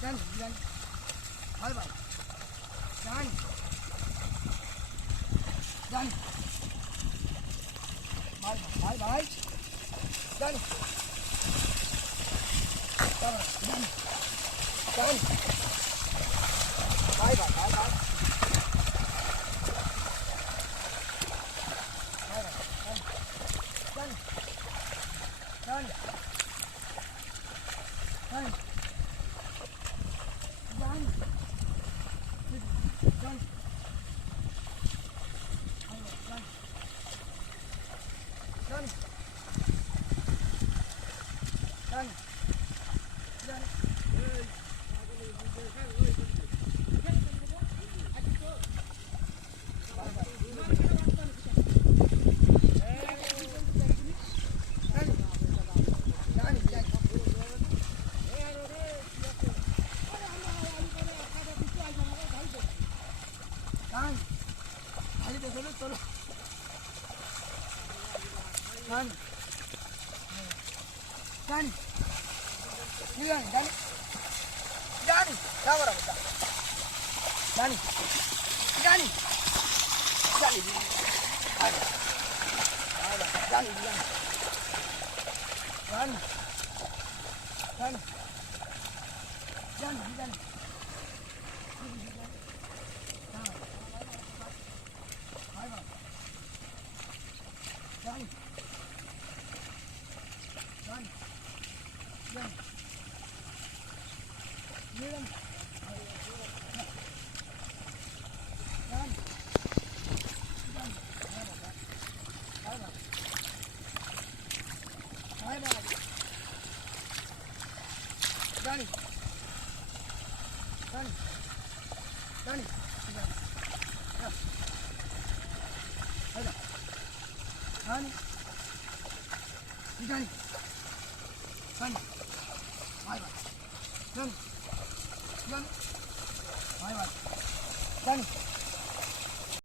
Done. Done. Bye bye. Done. Done. Bye bye. Bye bye. Done. Done. Done. Done. Bye bye. Bye bye. Done. Done. Done. Done. Done. Done. Done. Done. চলো ডান ডান ডান ডান ডান যাবার আমরা ডান ডান ডান আরে আরে ডান ডান ডান ডান ডান ডান Done. Done. Done. Done. Done. Done. Bye bye. Bye bye. Done. Done. Done. Done. Done. Done. Done. Bye bye. Done. Done. Bye bye. Done.